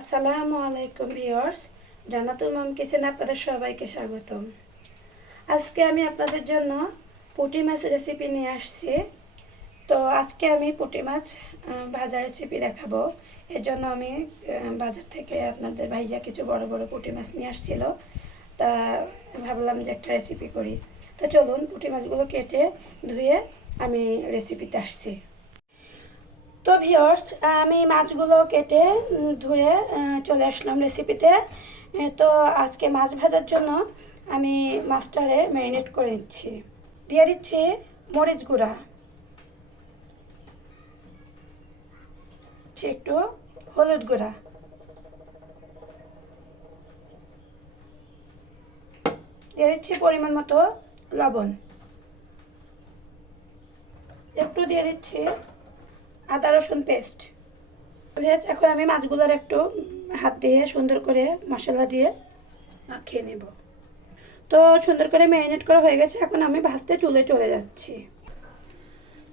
আসসালামু আলাইকুম ভিউয়ার্স, জান্নাতুল মাম কিচেনে আপনাদের সবাইকে স্বাগতম। আজকে আমি আপনাদের জন্য পুঁটি মাছ রেসিপি নিয়ে আসছি। তো আজকে আমি পুঁটি মাছ ভাজা রেসিপি দেখাবো। এর জন্য আমি বাজার থেকে আপনাদের ভাইয়া কিছু বড় বড় পুঁটি মাছ নিয়ে আসছিল। তা ভাবলাম যে একটা রেসিপি করি। তো চলুন পুঁটি মাছগুলো কেটে ধুয়ে আমি রেসিপিতে আসছি। তো ভিউয়ার্স, আমি মাছগুলো কেটে ধুয়ে চলে আসলাম রেসিপিতে। তো আজকে মাছ ভাজার জন্য আমি মাছটারে ম্যারিনেট করে দিচ্ছি। দিয়ে দিচ্ছি মরিচ গুঁড়া, একটু হলুদ গুঁড়া, দিয়ে দিচ্ছি পরিমাণ মতো লবণ, একটু দিয়ে দিচ্ছি আদা রসুন পেস্ট। এখন আমি মাছগুলোর একটু হাত দিয়ে সুন্দর করে মশলা দিয়ে মাখিয়ে নেব। তো সুন্দর করে ম্যারিনেট করা হয়ে গেছে। এখন আমি ভাজতে চুলায় চলে যাচ্ছি।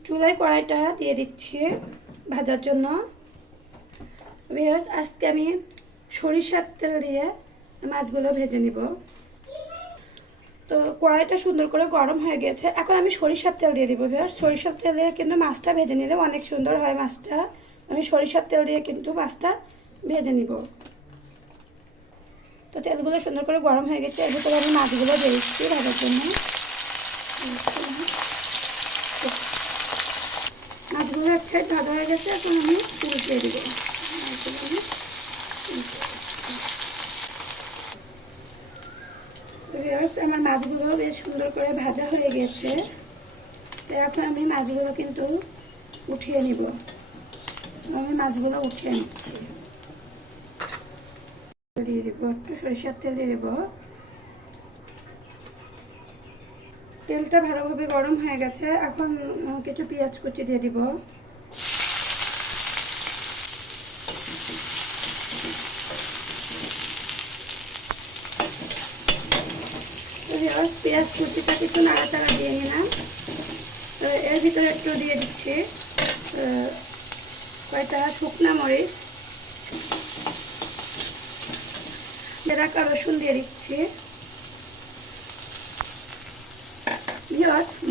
চুলায় কড়াইটা দিয়ে দিচ্ছি ভাজার জন্য। আজকে আমি সরিষার তেল দিয়ে মাছগুলো ভেজে নিব। তো কড়াইটা সুন্দর করে গরম হয়ে গেছে। এখন আমি সরিষার তেল দিয়ে দিব। সরিষার তেলে কিন্তু মাছটা ভেজে নিলে অনেক সুন্দর হয় মাছটা। আমি সরিষার তেল দিয়ে কিন্তু মাছটা ভেজে নিব। তো তেলগুলো সুন্দর করে গরম হয়ে গেছে। এর ভিতরে আমি মাছগুলো দিয়ে দিচ্ছি ভাজার জন্য। মাছগুলো এক সাইড ভাজা হয়ে গেছে। এখন আমি উল্টিয়ে দিব। আমার মাছগুলো বেশ সুন্দর করে ভাজা হয়ে গেছে। তো এখন আমি মাছগুলো কিন্তু উঠিয়ে নিব। আমি মাছগুলো উঠিয়ে নিচ্ছি। দিয়ে দিব একটু সরিষার তেল দিয়ে দেব। তেলটা ভালোভাবে গরম হয়ে গেছে। এখন কিছু পেঁয়াজ কুচি দিয়ে দিব। পেঁয়াজ কুচিটা কিছু নাড়াচাড়া দিয়ে নিলাম। তো এর ভিতরে একটু দিয়ে দিচ্ছি কয়টা শুকনা মরিচ, রাখা রসুন দিয়ে দিচ্ছি।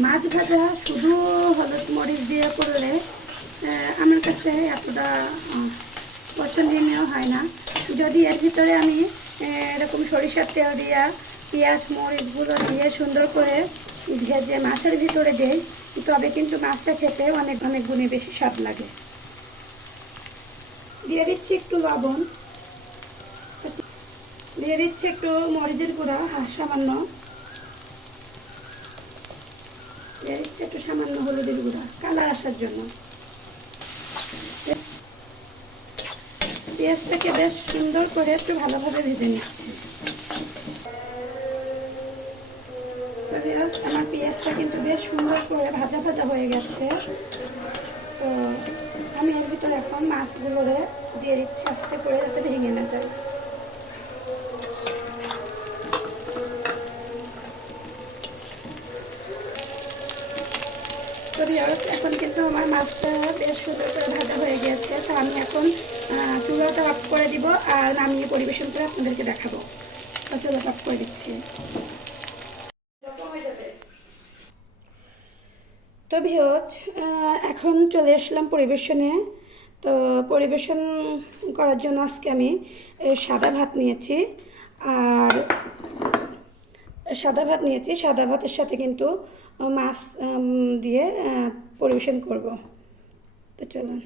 মাছ ভাজা শুধু হলুদ মরিচ দিয়ে করলে আমার কাছে এতটা পছন্দনীয় হয় না। যদি এর ভিতরে আমি এরকম সরিষার তেল দিয়া পেঁয়াজ মরিচগুলো দিয়ে সুন্দর করে ভেজে মাছের ভিতরে দিই, তবে কিন্তু মাছটা খেতে অনেক অনেক গুণে বেশি স্বাদ লাগে। দিয়ে দিচ্ছি একটু লবণ, দিয়ে দিচ্ছি একটু মরিচের গুঁড়া সামান্য, দিয়ে দিচ্ছি একটু সামান্য হলুদের গুঁড়া কালার আসার জন্য। পেঁয়াজটাকে বেশ সুন্দর করে একটু ভালোভাবে ভেজে নিচ্ছি। আমার পেঁয়াজটা কিন্তু বেশ সুন্দর করে ভাজা ভাজা হয়ে গেছে। তো আমি এর ভিতরে এখন মাছগুলো দিয়ে দিচ্ছি আস্তে করে, যাতে ভেঙে না যায়। তো এখন কিন্তু আমার মাছটা বেশ সুন্দর করে ভাজা হয়ে গেছে। তো আমি এখন চুলাটা অফ করে দিব আর নামিয়ে পরিবেশন করে আপনাদেরকে দেখাবো। তো চুলাটা অফ করে দিচ্ছি। তো ভিউয়ার্স, এখন চলে আসলাম পরিবেশনে। তো পরিবেশন করার জন্য আজকে আমি সাদা ভাত নিয়েছি। আর সাদা ভাতের সাথে কিন্তু মাছ দিয়ে পরিবেশন করব। তো চলুন।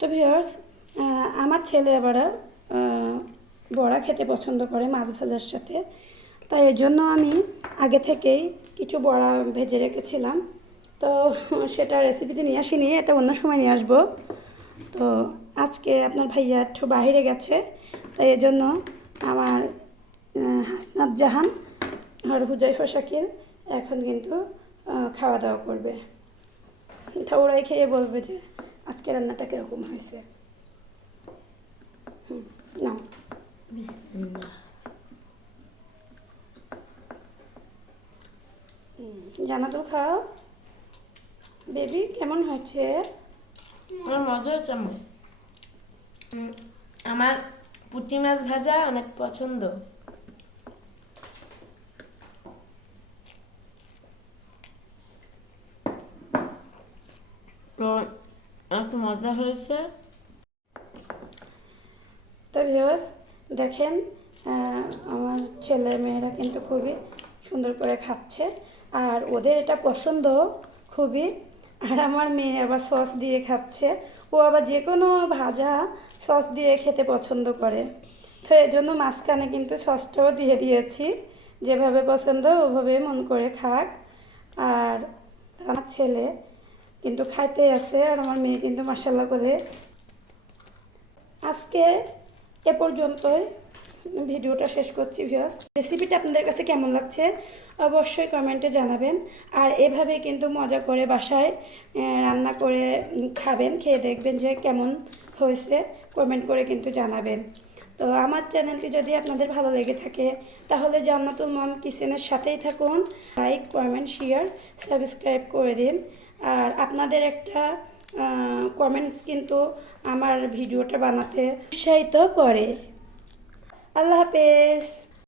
তো ভিউয়ার্স, আমার ছেলে আবার বড়া খেতে পছন্দ করে মাছ ভাজার সাথে। তাই এর জন্য আমি আগে থেকেই কিছু বড়া ভেজে রেখেছিলাম। তো সেটা রেসিপিতে নিয়ে আসিনি, এটা অন্য সময় নিয়ে আসবো। তো আজকে আপনার ভাইয়া একটু বাইরে গেছে, তাই এজন্য আমার হাসনাত জাহান আর হুজাইফা শাকিল এখন কিন্তু খাওয়া দাওয়া করবে। তা ওরাই খেয়ে বলবে যে আজকে রান্নাটা কীরকম হয়েছে। নাও বিসমিল্লাহ। জানাতুল খাও বেবি, কেমন হয়েছে? আমার মজা হচ্ছে আম্মু। আমার পুঁটি মাছ ভাজা অনেক পছন্দ। তো অনেক মজা হয়েছে। তো ভিউয়ার্স দেখেন, আমার ছেলে মেয়েরা কিন্তু খুবই সুন্দর করে খাচ্ছে, আর ওদের এটা পছন্দ খুবই। আর আমার মেয়ে আবার সস দিয়ে খাচ্ছে, ও আবার যে কোনো ভাজা সস দিয়ে খেতে পছন্দ করে। তো এই জন্য মাঝখানে কিন্তু সসটাও দিয়ে দিয়েছি, যেভাবে পছন্দ ওভাবে মন করে খাক। আর আমার ছেলে কিন্তু খাইতে আছে, আর আমার মেয়ে কিন্তু মাশাআল্লাহ করে। আজকে এ পর্যন্তই ভিডিওটা শেষ করছি ভিউয়ার্স। রেসিপিটা আপনাদের কাছে কেমন লাগছে অবশ্যই কমেন্টে জানাবেন, আর এভাবে কিন্তু মজা করে বাসায় রান্না করে খাবেন, খেয়ে দেখবেন যে কেমন হয়েছে, কমেন্ট করে কিন্তু জানাবেন। তো আমার চ্যানেলটি যদি আপনাদের ভালো লেগে থাকে তাহলে জান্নাতুল মম কিচেনের সাথেই থাকুন, লাইক কমেন্ট শেয়ার সাবস্ক্রাইব করে দিন। আর আপনাদের একটা কমেন্টস কিন্তু আমার ভিডিওটা বানাতে উৎসাহিত করে। আল্লাহ হাফেজ।